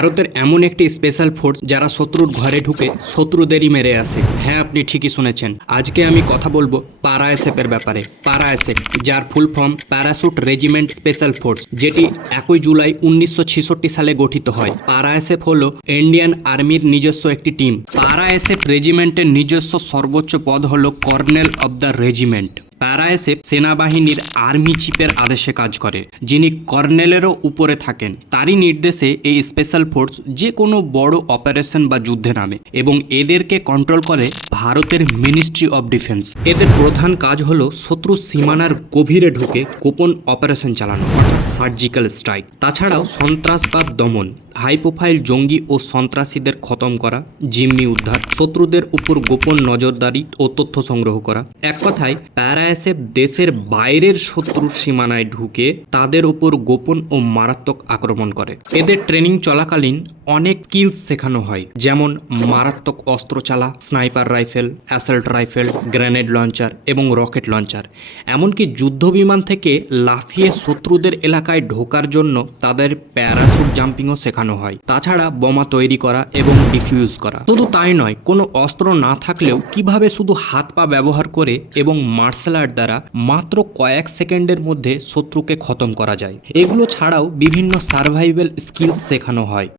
ভারতের এমন একটি স্পেশাল ফোর্স যারা শত্রুর ঘরে ঢুকে শত্রুদেরই মেরে আসে। হ্যাঁ, আপনি ঠিকই শুনেছেন। আজকে আমি কথা বলবো পারা এসএফের ব্যাপারে। পারা এসএফ, যার full form parachute regiment special force, যেটি 1 জুলাই 1966 সালে গঠিত হয়। পারা এসএফ হলো ইন্ডিয়ান আর্মির নিজস্ব একটি টিম। পারা এসএফ রেজিমেন্টের নিজস্ব সর্বোচ্চ পদ হলো কর্নেল অব দ্য রেজিমেন্ট। প্যারা এসএফ সেনাবাহিনীর আর্মি চিফের আদেশে কাজ করে, যিনি কর্নেলেরও উপরে থাকেন। তারই নির্দেশে এই স্পেশাল ফোর্স যে কোনো বড় অপারেশন বা যুদ্ধে নামে এবং এদেরকে কন্ট্রোল করে ভারতের মিনিস্ট্রি অফ ডিফেন্স। এদের প্রধান কাজ হলো শত্রু সীমানার গভীরে ঢুকে গোপন অপারেশন চালানো, অর্থাৎ সার্জিক্যাল স্ট্রাইক। তাছাড়াও সন্ত্রাসবাদ দমন, হাই প্রোফাইল জঙ্গি ও সন্ত্রাসীদের খতম করা, জিম্মি উদ্ধার, শত্রুদের উপর গোপন নজরদারি ও তথ্য সংগ্রহ করা। এক কথায় প্যারা এসএফ দেশের বাইরের শত্রুর সীমানায় ঢুকে তাদের উপর গোপন ও মারাত্মক আক্রমণ করে। এদের ট্রেনিং চলাকালীন অনেক স্কিলস শেখানো হয়, যেমন মারাত্মক অস্ত্র চালা, sniper rifle, assault rifle, grenade launcher এবং রকেট লঞ্চার। এমনকি যুদ্ধ বিমান থেকে লাফিয়ে শত্রুদের এলাকায় ঢোকার জন্য তাদের প্যারাশুট জাম্পিংও শেখানো হয়। তাছাড়া বোমা তৈরি করা এবং ডিফিউজ করা। শুধু তাই নয়, কোনো অস্ত্র না থাকলেও কিভাবে শুধু হাত পা ব্যবহার করে এবং মার্শাল আর্ট দ্বারা মাত্র কয়েক সেকেন্ডের মধ্যে শত্রুকে খতম করা যায়। এগুলো ছাড়াও বিভিন্ন সার্ভাইভাল স্কিলস শেখানো হয়।